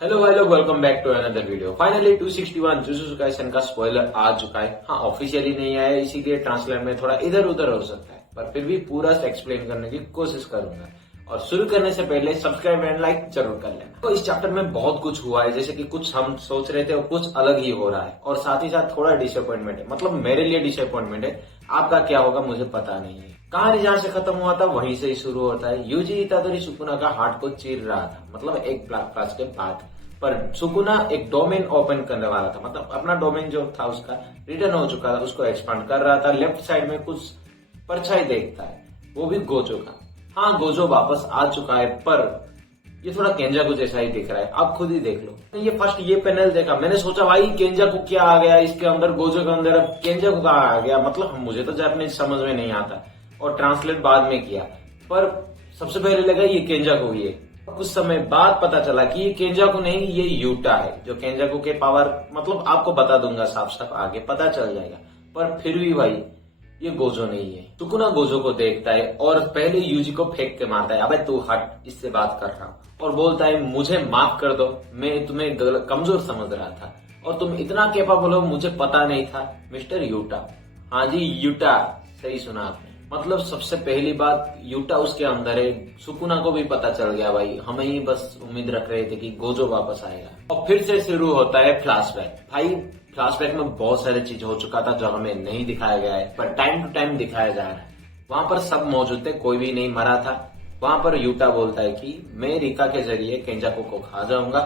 Hello भाई लोग, welcome back to another video. Finally 261 Jujutsu Kaisen का स्पॉइलर आ चुका है। हाँ, ऑफिशियली नहीं आया, इसीलिए ट्रांसलेट में थोड़ा इधर उधर हो सकता है, पर फिर भी पूरा एक्सप्लेन करने की कोशिश करूंगा। और शुरू करने से पहले सब्सक्राइब एंड लाइक जरूर कर लेना। तो इस चैप्टर में बहुत कुछ हुआ है, जैसे कि कुछ हम सोच रहे थे और कुछ अलग ही हो रहा है, और साथ ही साथ थोड़ा डिसअपॉइंटमेंट है। मतलब मेरे लिए डिसअपॉइंटमेंट है, आपका क्या होगा मुझे पता नहीं है। कहानी जहां से खत्म हुआ था वहीं से ही शुरू होता है। यूजी इतादोरी सुकुना का हार्ट को चीर रहा था, मतलब एक क्लास के बाद। पर सुकुना एक डोमेन ओपन करने वाला था, मतलब अपना डोमेन जो था उसका रिटर्न हो चुका था, उसको एक्सपांड कर रहा था। लेफ्ट साइड में कुछ परछाई देखता है, वो भी गोजो का। हाँ, गोजो वापस आ चुका है, पर ये थोड़ा केंजाकू जैसा ही दिख रहा है। आप खुद ही देख लो। ये फर्स्ट ये पैनल देखा, मैंने सोचा भाई केंजाकू क्या आ गया इसके अंदर, गोजो के अंदर अब केंजाकू कहाँ आ गया। मतलब मुझे तो जापानीज समझ में नहीं आता, और ट्रांसलेट बाद में किया, पर सबसे पहले लगा ये केंजाकू ही है। कुछ समय बाद पता चला कि ये केंजाकू नहीं, ये यूटा है। जो केंजाकू के पावर, मतलब आपको बता दूंगा साफ साफ, आगे पता चल जाएगा। पर फिर भी भाई ये गोजो नहीं है। सुकुना गोजो को देखता है और पहले यूजी को फेंक के मारता है, अबे तू हट, इससे बात कर रहा हूँ। और बोलता है मुझे माफ कर दो, मैं तुम्हें कमजोर समझ रहा था, और तुम इतना कैपेबल हो मुझे पता नहीं था मिस्टर यूटा। हाँ जी, यूटा, सही सुना आपने। मतलब सबसे पहली बात, यूटा उसके अंदर है। सुकुना को भी पता चल गया भाई, हमें ही बस उम्मीद रख रहे थे कि गोजो वापस आएगा। और फिर से शुरू होता है फ्लैशबैक। भाई फ्लैशबैक में बहुत सारी चीज हो चुका था जो हमें नहीं दिखाया गया है, पर टाइम टू टाइम दिखाया जा रहा है। वहां पर सब मौजूद थे, कोई भी नहीं मरा था। वहां पर यूटा बोलता है कि मैं रिका के जरिए केंजाकू को खा जाऊंगा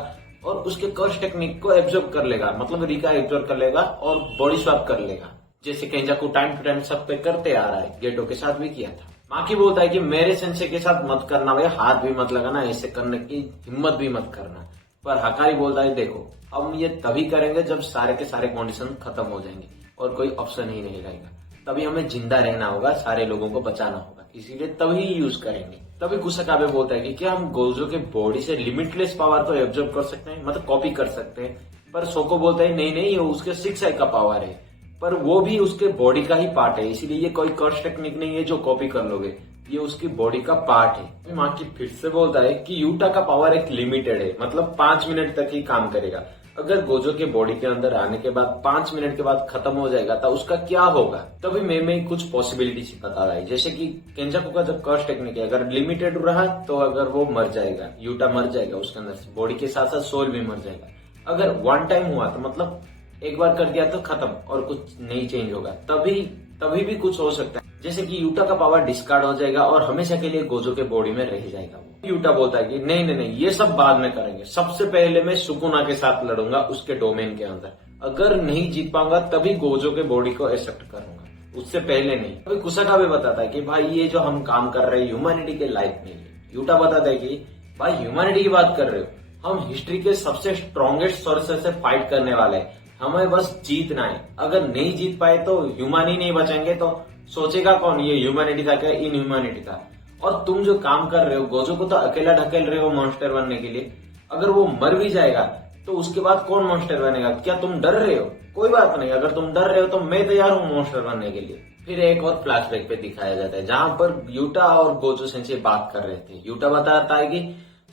और उसके कर्स टेक्निक को एब्जॉर्ब कर लेगा, मतलब रिका एब्जॉर्ब कर लेगा और बॉडी स्वैप कर लेगा, जैसे केंजाकू टाइम टू टाइम सब पे करते आ रहा है। गेटो के साथ भी किया था। माकी बोलता है कि मेरे सेंसे के साथ मत करना भाई, हाथ भी मत लगाना, ऐसे करने की हिम्मत भी मत करना। पर हकारी बोलता है देखो, हम ये तभी करेंगे जब सारे के सारे कंडीशन खत्म हो जाएंगे और कोई ऑप्शन ही नहीं रहेगा। तभी हमें जिंदा रहना होगा, सारे लोगों को बचाना होगा, इसीलिए तभी यूज करेंगे। तभी कुसकाबे बोलता है कि क्या हम गोजो के बॉडी से लिमिटलेस पावर को एब्जॉर्ब कर सकते हैं, मतलब कॉपी कर सकते हैं। पर सोको बोलता है नहीं नहीं, ये उसके 6 आई का पावर है, पर वो भी उसके बॉडी का ही पार्ट है, इसीलिए ये कोई कर्स टेक्निक नहीं है जो कॉपी कर लोगे, ये उसकी बॉडी का पार्ट है। माकी फिर से बोलता है कि यूटा का पावर एक लिमिटेड है, मतलब 5 मिनट तक ही काम करेगा। अगर गोजो के बॉडी के अंदर आने के बाद 5 मिनट के बाद खत्म हो जाएगा तो उसका क्या होगा। तभी मैं कुछ पॉसिबिलिटीज बता रहा है, जैसे कि केंजाकू का जब कर्स टेक्निक है, अगर लिमिटेड रहा तो अगर वो मर जाएगा, यूटा मर जाएगा, उसके अंदर से बॉडी के साथ साथ सोल भी मर जाएगा। अगर वन टाइम हुआ तो मतलब एक बार कर दिया तो खत्म और कुछ नहीं चेंज होगा। तभी भी कुछ हो सकता है, जैसे कि यूटा का पावर डिस्कार्ड हो जाएगा और हमेशा के लिए गोजो के बॉडी में रह जाएगा। यूटा बोलता है कि नहीं नहीं नहीं, ये सब बाद में करेंगे, सबसे पहले मैं सुकुना के साथ लड़ूंगा उसके डोमेन के अंदर। अगर नहीं जीत पाऊंगा तभी गोजो के बॉडी को एक्सेप्ट करूंगा, उससे पहले नहीं। अभी कुसकाबे बताता है कि भाई ये जो हम काम कर रहे हैं ह्यूमैनिटी के लायक नहीं है। यूटा बताता है कि भाई ह्यूमैनिटी की बात कर रहे हो, हम हिस्ट्री के सबसे स्ट्रॉन्गेस्ट सोर्सेस से फाइट करने वाले हैं, हमें बस जीतना है। अगर नहीं जीत पाए तो ह्यूमन ही नहीं बचेंगे, तो सोचेगा कौन, ये ह्यूमैनिटी का क्या इन ह्यूमैनिटी का। और तुम जो काम कर रहे हो, गोजो को तो अकेला ढकेल रहे हो मॉन्स्टर बनने के लिए, अगर वो मर भी जाएगा तो उसके बाद कौन मॉन्स्टर बनेगा। क्या तुम डर रहे हो? कोई बात नहीं, अगर तुम डर रहे हो तो मैं तैयार हूँ मॉन्स्टर बनने के लिए। फिर एक और फ्लैशबैक पे दिखाया जाता है जहां पर यूटा और गोजो सेंसे बात कर रहे थे। यूटा बताता है कि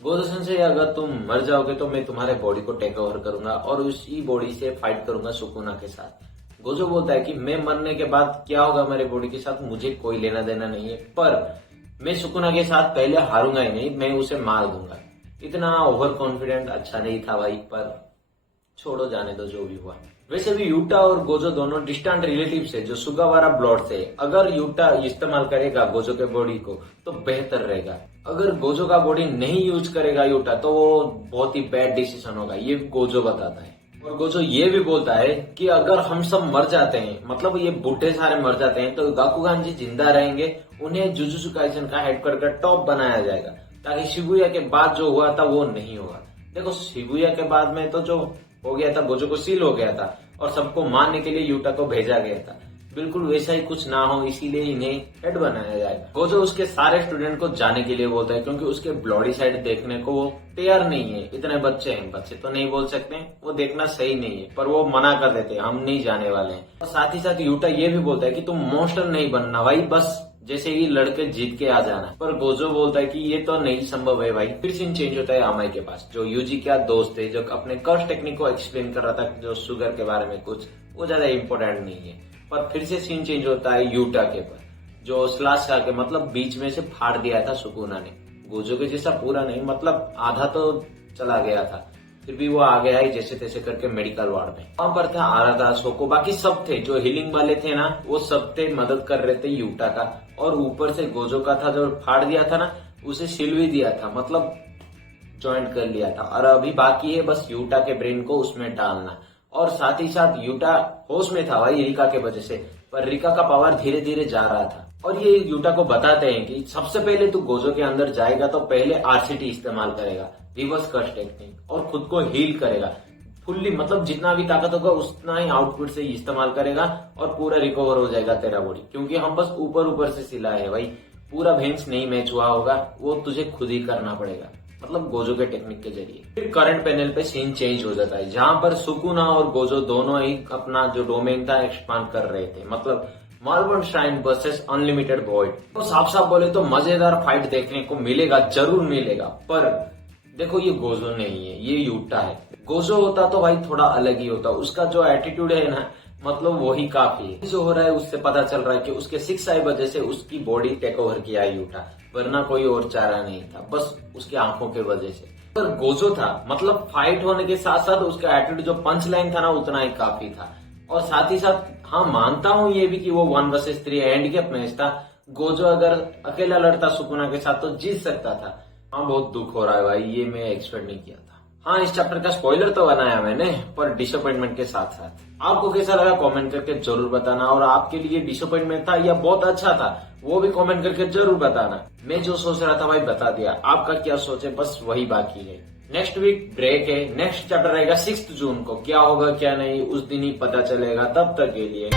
गोजो सेंसे, अगर तुम मर जाओगे तो मैं तुम्हारे बॉडी को टेक ओवर करूंगा और उसी बॉडी से फाइट करूंगा सुकुना के साथ। गोजो बोलता है कि मैं मरने के बाद क्या होगा मेरे बॉडी के साथ मुझे कोई लेना देना नहीं है, पर मैं सुकुना के साथ पहले हारूंगा ही नहीं, मैं उसे मार दूंगा। इतना ओवर कॉन्फिडेंट अच्छा नहीं था भाई, पर छोड़ो, जाने दो जो भी हुआ। वैसे भी यूटा और गोजो दोनों डिस्टेंट रिलेटिव्स है जो सुगावारा ब्लड से। अगर यूटा इस्तेमाल करेगा गोजो के बॉडी को तो बेहतर रहेगा। अगर गोजो का बॉडी नहीं यूज करेगा यूटा तो वो बहुत ही बैड डिसीजन होगा, ये गोजो बताता है। और गोजो ये भी बोलता है कि अगर हम सब मर जाते हैं, मतलब ये बूढ़े सारे मर जाते हैं, तो गाकुगान जी जिंदा रहेंगे, उन्हें जुजुत्सु काइसेन का हेडक्वार्टर का टॉप बनाया जाएगा, ताकि शिबुया के बाद जो हुआ था वो नहीं होगा। देखो शिबुया के बाद में तो जो हो गया था, गोजो को सील हो गया था और सबको मारने के लिए यूटा को भेजा गया था, बिल्कुल वैसा ही कुछ ना हो, इसीलिए इन्हें हेड बनाया जाएगा। गोजो उसके सारे स्टूडेंट को जाने के लिए बोलता है, क्योंकि उसके ब्लडी साइड देखने को वो तैयार नहीं है। इतने बच्चे हैं, बच्चे तो नहीं बोल सकते, वो देखना सही नहीं है, पर वो मना कर देते हैं, हम नहीं जाने वाले हैं। और साथ ही साथ यूटा ये भी बोलता है कि तुम मॉन्स्टर नहीं बनना भाई, बस जैसे ही लड़के जीत के आ जाना। पर गोजो बोलता है कि ये तो नहीं संभव है भाई। फिर सीन चेंज होता है अमाई के पास, जो यूजी का दोस्त है, जो अपने कर्स टेक्निक को एक्सप्लेन कर रहा था, जो शुगर के बारे में कुछ, वो ज्यादा इंपॉर्टेंट नहीं है। पर फिर से सीन चेंज होता है यूटा के पर, जो स्लाश खा के मतलब बीच में से फाड़ दिया था सुकुना ने। गोजो के जैसा पूरा नहीं, मतलब आधा तो चला गया था, फिर भी वो आ गया ही जैसे तैसे करके मेडिकल वार्ड में। वहां पर था आराधा, सोको, बाकी सब थे जो हीलिंग वाले थे ना, वो सब थे मदद कर रहे थे यूटा का। और ऊपर से गोजो का था जो फाड़ दिया था ना, उसे सिल भी दिया था, मतलब ज्वाइंट कर लिया था। और अभी बाकी है बस यूटा के ब्रेन को उसमें डालना। और साथ ही साथ यूटा होश में था भाई रिका के वजह से, पर रिका का पावर धीरे धीरे जा रहा था। और ये यूटा को बताते हैं कि सबसे पहले तू गोजो के अंदर जाएगा तो पहले आरसीटी इस्तेमाल करेगा, रिवर्स कर्स टेक्निक, और खुद को हील करेगा फुल्ली, मतलब जितना भी ताकत होगा उतना ही आउटपुट से इस्तेमाल करेगा और पूरा रिकवर हो जाएगा तेरा बॉडी। क्योंकि हम बस ऊपर ऊपर से सिला है भाई, पूरा भेंस नहीं मैच हुआ होगा, वो तुझे खुद ही करना पड़ेगा, मतलब गोजो के टेक्निक के जरिए। फिर करंट पैनल पे सीन चेंज हो जाता है, जहां पर सुकुना और गोजो दोनों ही अपना जो डोमेन था एक्सपांड कर रहे थे, मतलब marble shrine versus unlimited void. तो साफ साफ बोले तो मजेदार फाइट देखने को मिलेगा, जरूर मिलेगा। पर देखो ये गोजो नहीं है, ये यूटा है। गोजो होता तो भाई थोड़ा अलग ही होता, उसका जो एटीट्यूड है ना, मतलब वही काफी है। जो हो रहा है उससे पता चल रहा है कि उसके 6 आई वजह से उसकी बॉडी टेक ओवर किया है यूटा, वरना कोई और चारा नहीं था, बस उसकी आंखों के वजह से। पर गोजो था, मतलब फाइट होने के साथ साथ उसका एटीट्यूड जो पंच लाइन था ना, उतना ही काफी था। और साथ ही साथ हाँ मानता हूँ ये भी कि वो 1 वर्सेस 3 एंड गेम मैच था, गोजो अगर अकेला लड़ता सुकुना के साथ तो जीत सकता था। हाँ बहुत दुख हो रहा है भाई, ये मैं एक्सपेक्ट नहीं किया था। हाँ इस चैप्टर का स्पॉइलर तो बनाया मैंने, पर डिसअपॉइंटमेंट के साथ साथ। आपको कैसा लगा कमेंट करके जरूर बताना, और आपके लिए डिसअपॉइंटमेंट था या बहुत अच्छा था वो भी कमेंट करके जरूर बताना। मैं जो सोच रहा था भाई बता दिया, आपका क्या सोचे बस वही बाकी है। नेक्स्ट वीक ब्रेक है, नेक्स्ट चैप्टर रहेगा 6 जून को, क्या होगा क्या नहीं उस दिन ही पता चलेगा। तब तक के लिए